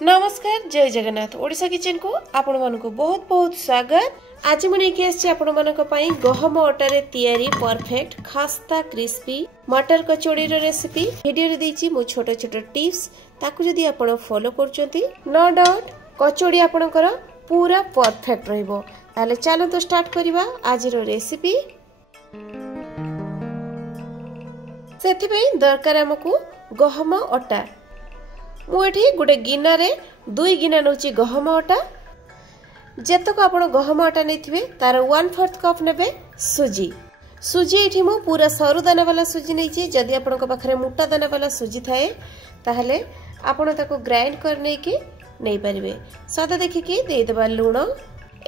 नमस्कार जय जगन्नाथ ओडिशा किचन को आपण मानक बहुत बहुत स्वागत। आज मुझे आसी आपण मानक गहम अटारे तैयारी परफेक्ट खास्ता क्रिस्पी मटर कचौड़ी रेसिपी वीडियो रे देछि मु छोट छोट टिप्स ताकू जदी आपण फॉलो करचंती नो डाउट कचौड़ी आपणकर पूरा परफेक्ट रहइबो। ताले चलो तो स्टार्ट करिबा आज रो रेसिपी। सेथि पई दरकार हमकू गहम अटा मुझे गोटे गिनारे 2 गिना नौ गहम अटा जेतक आपण गहम अटा नहीं तार 1/4 कप ने सुजी सुजी ये पूरा सरू दाना वाला सुजी नहीं जदि आपण पाखे मोटा दाना वाला सुजी थाए ताहले आपण ताको ग्राइंड कर नहीं पारे स्वाद देखिकी देदेबा लुण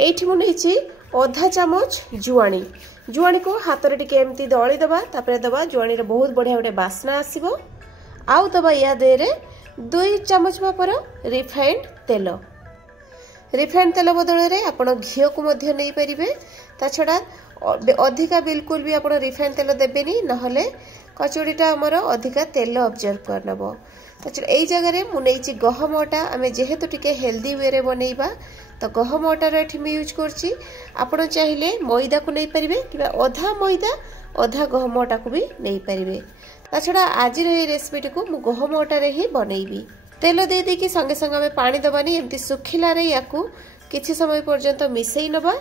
एठी मु नहीं आधा चामच जुआणी जुआणी को हाथ रे टिके एमती दली दबा तापर दबा जुआणी रे बहुत बढ़िया गोटे बास्ना आसीबो आउ दबा या देरे 2 चामच मापर रिफाइंड तेल बदल में आप घी को नहीं पारे ता छड़ा अधिका बिल्कुल भी आप रिफाइंड तेल देवेनि नहले कचौड़ीटा आमर अधिका तेल ऑब्जर्व करनब। यही जगह मुझे गहम अटा आम जेहेतु टिके हेल्दी वे बनइबा तो गहम अटार ये यूज करछि आपण चाहिए मैदा को नहीं पारे कि अधा मैदा अधा गहम अटा को भी नहीं पारे छड़ा आज रेसिपी को मु गहम अटारे ही बनइबी। तेल दे देकी संगे संगे आम पानी दबानी एमती सुखिला रे याकू किछि समय पर्यंत मिसई नबा।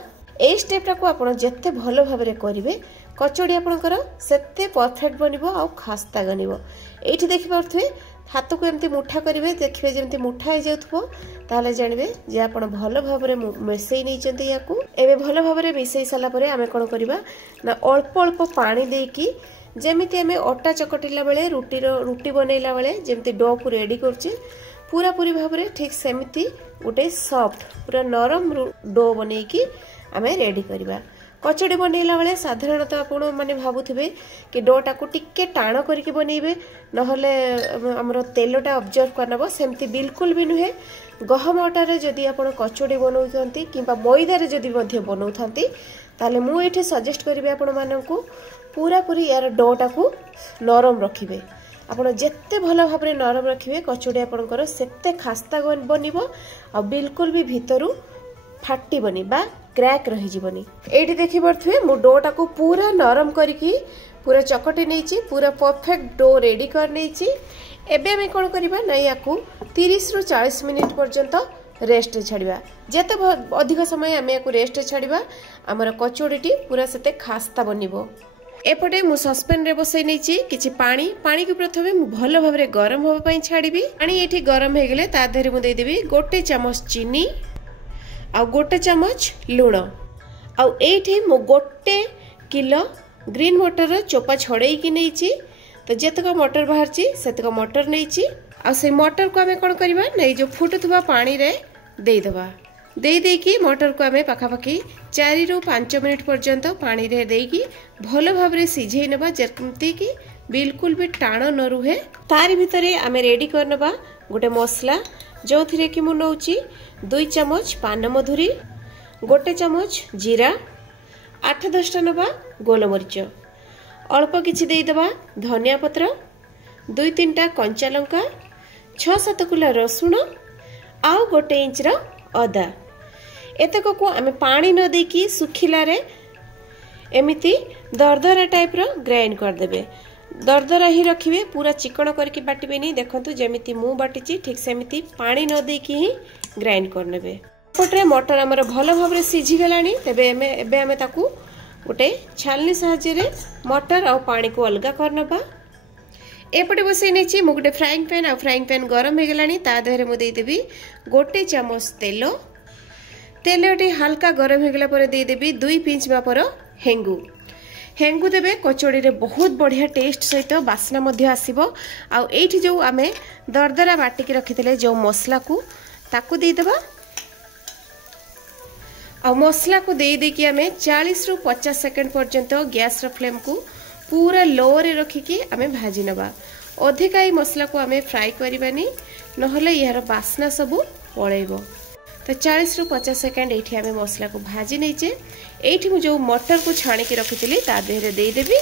ए स्टेपटा को आपण जत्ते भलो भाबरे करिवे कचौड़ी आपणकर सेते परफेक्ट बनिबो आ खास्ता गनिबो। एठी देखि पारथुवे हाथ को एमती मुठा करिवे देखिवे जेमती मुठा हो जाउथबो ताले जानिबे जे आपण भलो भाबरे मिसई नै चंती याकू। एबे भलो भाबरे मिसई साला परे आमे कोन करिबा ना अल्प अल्प पानी देकी जेमिति आमे अटा चकटिला बेले रुटी बनैला बेले जेमिति डो को रेडी करछे पूरा पूरी भाबरे ठीक सेमिति गोटे सॉफ्ट पूरा नरम डो बनेकी आमे रेडी करबा। कचौड़ी बनैला बेले साधारणतः आपण माने भाबुथिबे कि डोटा को टिके टाण करके बनैबे नहले हमरो तेलटा ऑब्जर्व करनबो सेमिति बिल्कुल भी नुहे। गहम अटारे जदि आपण कचौड़ी बनौथंती किंबा मैदा रे जदि मध्य बनौथंती ताले मु एठी सजेस्ट करबे आपण माननकू पूरा पूरी यार डोटा को नरम रखिबे। आपण जेते भलो भाबरे नरम रखिबे कचौड़ी आपणकर सेते खास्ता बनिबो आ बिल्कुल भी भीतरु फाटिबनी बा क्रैक रही जीवनी। एठी देखि परथुए मु डोटा को पूरा नरम करके पूरा चकटी नैची पूरा परफेक्ट डो रेडी कर नैची। एबे हम कोन करबा ना याकू 30 रु 40 मिनिट पर्यंत रेस्ट छाड़िबा। जेते अधिक समय आमे याकू रेस्ट छाड़िबा हमर कचौड़ीटी पूरा सेते खास्ता बनिबो। एपटे मु सस्पेन रे बसई नैची किछि पानी को प्रथमे मु भलो भाबरे गरम होबा पई छाड़िबी। पानी एठी गरम हे गेले ता देहरे मु देई देबी 1 चामच चीनी आ 1 चामच लूण आ एठी मु 1 किलो ग्रीन मटर चोपा छड़ेई की नैची तो जेतक मटर बाहरची सेतक मटर नैची आ से मटर को आमे कोन करबा नै जो फुटुथबा पानी रे देई दबा दे की मटर को आमे पाखापाखि 4 रु 5 मिनिट पर्यंत पानी रे देकी भलो भाबरे सिझेई नबा जेमती कि बिल्कुल भी टाण न रुहे। तारि भितरे आमे रेडी करनबा गोटे मसला जो थिरे कि मु नौची 2 चामच पान मधुरी 1 चामच जीरा 8-10 टा नबा गोलमरिच अल्प किछि देई दबा धनिया पत्र 2-3 टा कंचा लंका 6-7 कुला रसुण आउ 1 इंच रा अदा एतक को आमे पानी न देकी सुखिला रे एमिति दरदरा टाइप रो ग्राइंड कर देबे। दरदरा ही रखिबे पूरा चिकन करके बाटिबेनी देखंतु जेमिति मु बाटिची ठीक सेमिति पानी न देकी ही ग्राइंड कर नेबे। पटरे मटर हमर भलो भाबरे सिझी गलानी तबे एबे हमें ताकू गोटे छालनी साहाय्य रे मटर आ पानी को अलगा करनबा। एपटे बसई नहीं मु गोटे फ्राइंग पैन गरम हो गलानी ता देहरे मु देई देबी 1 चामच तेल हल्का गरम हो गला पर देई देबी 2 पिंच मापर हेंगू देबे कचौड़ी रे बहुत बढ़िया टेस्ट सहित बास्ना मध्य आसीबो। आ एठी जो आमे दरदरा बाटी के रखिथिले जो मसला को ताकू देई देबा आ मसला को देई देकी आमे 40 रु 50 सेकंड पर्यंत गैस रो फ्लेम को पूरा लो रे रखिकी आमे भाजी नबा। अधिका ही मसला को आमे फ्राई करिबानी नहले यार बास्ना सबु पळेइबो। तो 40 रु 50 सेकंड एठी आमे मसला को भाजी नैचे एठी मु जो मटर को छाणी के रखिथिली ता देहरे देई देबी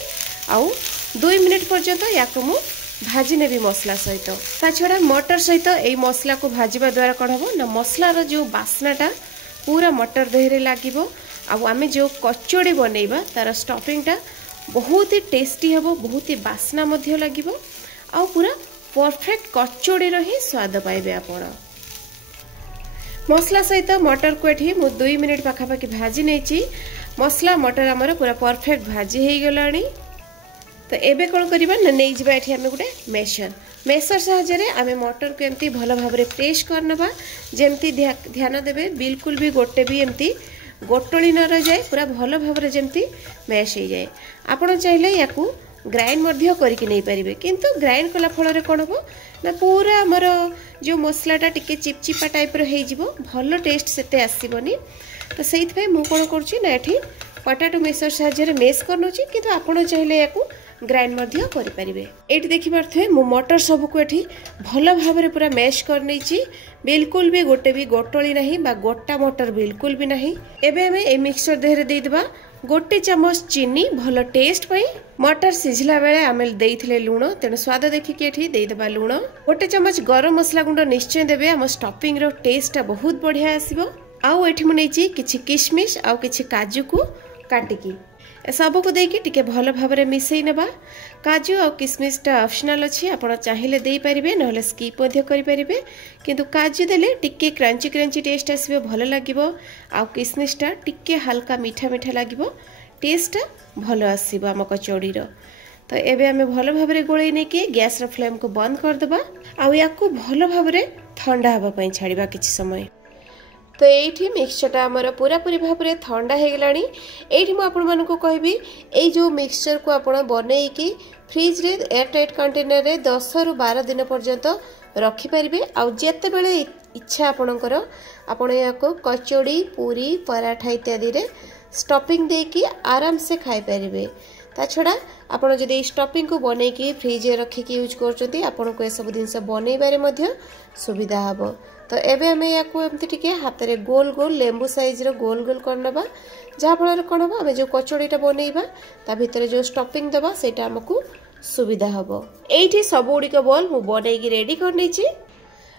आउ 2 मिनिट पर्यंत याको मु भाजी नेबी मसला सहित। ता छड़ा मटर सहित एई मसला को भाजिबा द्वारा कौन हम ना मसलार जो बास्नाटा पूरा मटर देहरे लागिबो। आउ आमे जो कचौड़ी बनैबा तार स्टफिंगटा बहुत ही टेस्टी हबो, बहुत ही बास्ना मध्य लागिबो आउ पूरा परफेक्ट कचौड़ी ही स्वाद पाइबे आपण। मसला सहित मटर को एठी मु 2 मिनिट पाखापाखि भाजी नेची। मसला मटर आमर पूरा परफेक्ट भाजी हो गलानी। तो एबे कौन करबा ना नै जिबा एठी हमें गोटे मेसर साहाय्य आमे मटर को एमती भल भाव में प्रेस करनबा। जेमती ध्यान देबे बिल्कुल भी गोटे भी एमती गोटोली न रह जाए, पूरा भल भाव में जमती मैश हो जाए। आपण चाहिए या ग्राइंड मध्य करके नहीं पारिबे, किंतु ग्राइंड कला फल कौन हम ना पूरा आमर जो मसलाटा टिके चिपचिपा टाइप हो भल टेस्ट सेते आसीबनी। तो से मु कौन करुँची ना एठी पटाटो मेसर साहाय्य मेस करनोची, किंतु आपण चाहिए या ग्राइंड मध्य करि परिबे। एठी देखि पारथुए मु मटर सब को एठी भल भाव में पूरा मैश कर नैची। बिल्कुल भी गोटे भी गोटोली नहीं बा गोटा मटर बिल्कुल भी नहीं। एबे हमें ए मिक्सचर देहरे दे देबा गोटे चमच चीनी भल टेस्ट पई। मटर सिझला बेले आमे देइथिले लूण, तेणु स्वाद देखिकी एठी दे देबा लूण। गोटे चमच गरम मसला गुंड निश्चय देबे, हम स्टफिंग रो टेस्टटा बहुत बढ़िया आसीबो। आउ एठी मु नेची किछि किशमिश आउ किछि काजू को काटिकी सब को देकी टिके भल भाव में मिसई नेबा। काजू और किशमिशटा ऑप्शनल अच्छी, आपण चाहिए दे पारिबे नहले स्किप मध्य करि पारिबे, किंतु काजू देले टिके क्रंची क्रंची टेस्ट आसीबो, भल लागिबो। आ किशमिशटा टिके हल्का मीठा मीठा लागिबो, टेस्टटा भल आसीबो हम कचौड़ी रो। तो एबे हमें भल भाव में गोळै नै कि गैस रो फ्लेम को बंद कर देबा आ याकू भल भाव में ठंडा हबा पई छाड़ीबा किछि समय। तो ये मिक्सचरटा आमर पूरा पूरी भाव में ठंडा हो गलानी। ये मुझे कहबी ये जो मिक्सचर को आप बनईकी फ्रिज रे एयरटाइट कंटेनर रे 10 ରୁ 12 दिन पर्यंत रखिपारे। आउ जिते बेले इच्छा आपणकर आपण या कचौड़ी पूरी पराठा इत्यादि रे स्टफिंग देकी आराम से खाई पारे। ता छड़ा आपण जदि स्टफिंग को बनईकी फ्रिज रे रखिकी यूज करछथि आपण को ए सब जिंस बनईबारे मध्य सुविधा हबो। तो एबे हमें या एमती टिके हाथ में गोल गोल लेंबू साइज रो गोल गोल करनबा, जहाँ फल कौन हम आम जो कचौड़ीटा बनईबा ता भितर जो स्टफिंग दबा सेटा हमकू सुविधा हबो। एठी सब गुड़िक बॉल मु बनईकी रेडी कर नेची।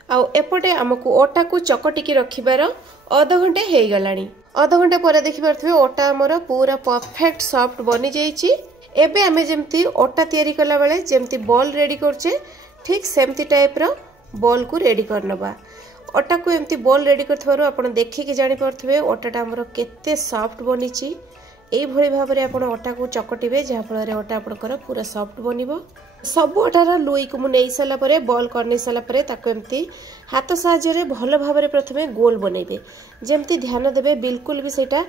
आउ एपटे आमको ओटा को चकटिकी रखिबार आधा घंटे हो गलानी। आधा घंटे पर देखि पारथबे ओटा हमर पूरा परफेक्ट सॉफ्ट बनी जाईची। एबे आमे जेमती ओटा तयारी कला बेले जेमती बॉल रेडी करछे ठीक सेमती टाइप रो बॉल को रेडी करनबा। ओटा को एमती बॉल रेडी करथबारो आपण देखिके जानि पारथबे ओटाटा हमर केते सॉफ्ट बनिची। एई भଳି भाबरे आपण ओटा को चकटिबे, जहाँ फल रे ओटा आपणकर पूरा सॉफ्ट बनिबो। सब ओटार लुई को मु नेई साला परे बॉल करने साला परे ताको एमती हाथ साहाय्य रे भल भाबरे प्रथमे गोल बनैबे। जेमती ध्यान देबे बिल्कुल भी सेटा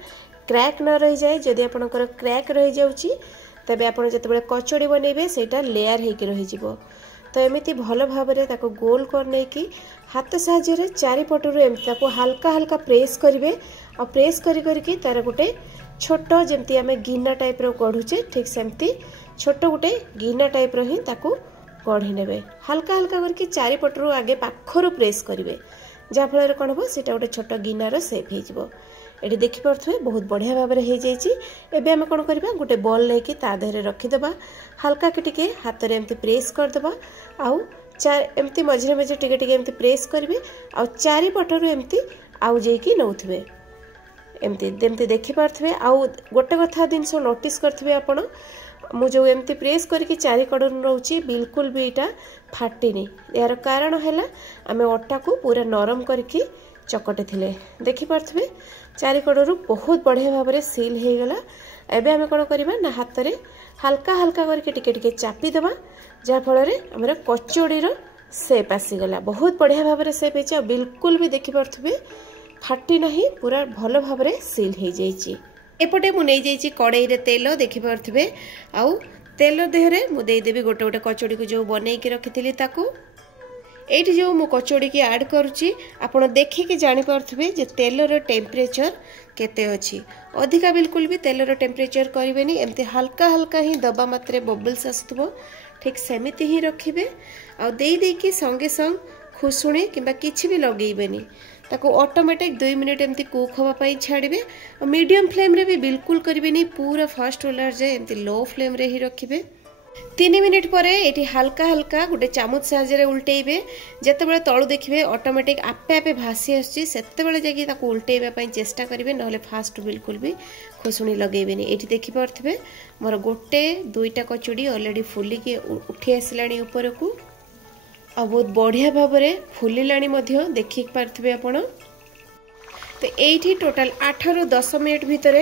क्रैक न रहि जाय। जदि आपणकर क्रैक रहि जाउची तबे आपण जतबेले कचौड़ी बनैबे सेटा लेयर हेकि रहि जिवो। तो एमती भल भाव में ताको गोल करने की हाथ साहाय्य चारिपटू एमती ताको हल्का हल्का प्रेस करेंगे। और प्रेस करके तार गोटे छोट जमती आम गिना टाइप रो गढ़ुचे ठीक सेमती छोट गोटे गिना टाइप रो ही ताको गढ़ी नेबे। हल्का हल्का करके चारिपटू आगे पाखर प्रेस करेंगे, जहाँ फल कौन हम सीटा गोटे छोट गिनार सेप हो। ये देखिपे बहुत बढ़िया भाव में हो जाए। एबे आम कौन करबा गोटे बॉल लेके ता देहरे रखीदेबा, हल्का के टिके हाथ में एमती प्रेस करदेबा। आउ एमती मझे मझे टिके टिके एमती प्रेस करेंगे। आउ चारिपटू एमती आउ जाइकी नौथिबे एमती एमती देखिपे। आउ गोटे कथा जिनस नोटिस करेंगे आपण मु जो एमती प्रेस करके चारिकड़ रोचे बिल्कुल भी यहाँ फाटिनी। यार कारण है आम अटा को पूरा नरम करके चकटे थिले देखिपे चारिकड़ू बहुत बढ़िया भाव में सील हो गला। एबे आम कौन करबा ना हाथ में हल्का हल्का करके टिके टिके चापी देबा, जहाँ फल आमर कचौड़ीर सेप आसीगला। बहुत बढ़िया भाव में सेप हो बिल्कुल भी देखिपे फाटी नहीं, पूरा भल भाव में सील हो जाइए। एपटे मु नहीं जाइए कड़ाई रे तेल देखिपे। आउ तेल देहरे मु देदेवी गोटे गोटे कचौड़ी को जो बनईकी रखी ताकू एठी जो मु कचौड़ी की ऐड करुच्ची आपण देखिकी जानी पारथबे जे तेलर टेम्परेचर केते अछि। अधिका बिल्कुल भी तेलर टेम्परेचर करिवेनी, एमती हल्का हल्का ही दबा मात्रे बबल्स आसुथबो ठीक सेमिति ही रखिबे। आ देई देकी संगे संग खुसुणी किंबा किछि भी लगेइबेनी, ताको ऑटोमेटिक 2 मिनिट एमती कुक होबा पई छाड़िबे। मीडियम फ्लेम रे भी बिल्कुल करिवेनी, पूरा फास्ट रोलर जे एमती लो फ्लेम रे ही रखिबे। तीन मिनिट पर ये हल्का हल्का गोटे चामच साहाଯ୍य उल्टेबे जितेबाला तलू देखिए ऑटोमेटिक आपे आपे भासी आसते उल्टेबा चेष्टा करेंगे ना फास्ट बिल्कुल भी खोसुणी लगेबेनी। ये देखिपे मोर गोटे दुईटा कचुड़ी ऑलरेडी फुलिकी उठी आसला ऊपर को आ बहुत बढ़िया भाव में फुलिला देखि पारे आपण। तो ये टोटाल 8 ରୁ 10 मिनट भितर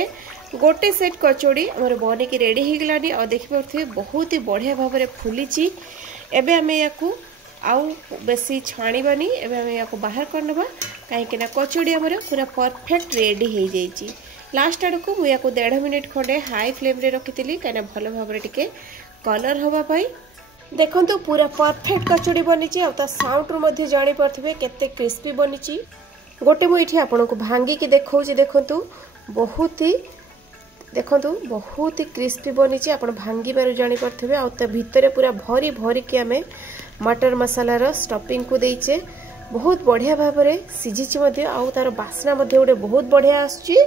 गोटे सेट कचौड़ी आमर बनिकी रेडी हो गलानी और देखिपे बहुत ही बढ़िया भाव में फुली। एबे आमे याकू आउ बेसी छाणीबानी, एबे आमे याकू बाहर करनबा कहीं कचौड़ी आमर पूरा परफेक्ट रेडी हो जाइए। लास्ट आड़ को मुझे 1.5 मिनिट खंडे हाई फ्लेम रे रखी कहीं भल भाव में टिके कलर हवापाई। देखो पूरा परफेक्ट कचौड़ी बनी साउंड रू जानी पारे केते क्रिस्पी बनी। गोटे मुझे आपन को भांगिकी देखा देखु बहुत ही बहुत ही क्रिस्पी बनी। आप भांगी बार जानीपे आ भितर पूरा भरी भरी कि आम मटर मसालार स्टफिंग को देचे बहुत बढ़िया भाव में सीझी तार बास्ना गोटे बहुत बढ़िया आसुची।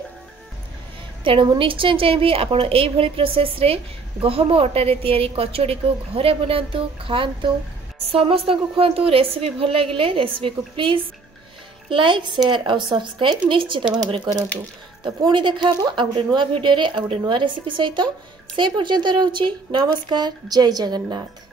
तेणु मु निश्चय चाहिए आप प्रोसेस रे गहम अटारे तैयारी कचौड़ी को घरे बनातु खातु समस्त को खुआतु। रेसिपी भल लगे रेसिपी को प्लीज लाइक शेयर और सब्सक्राइब निश्चित भाव में करतु। तो पुणी देखा आ गोटे नुआ वीडियो रे आ गोटे नुआ रेसिपी सहित से पर्यंत रहूची। नमस्कार, जय जगन्नाथ।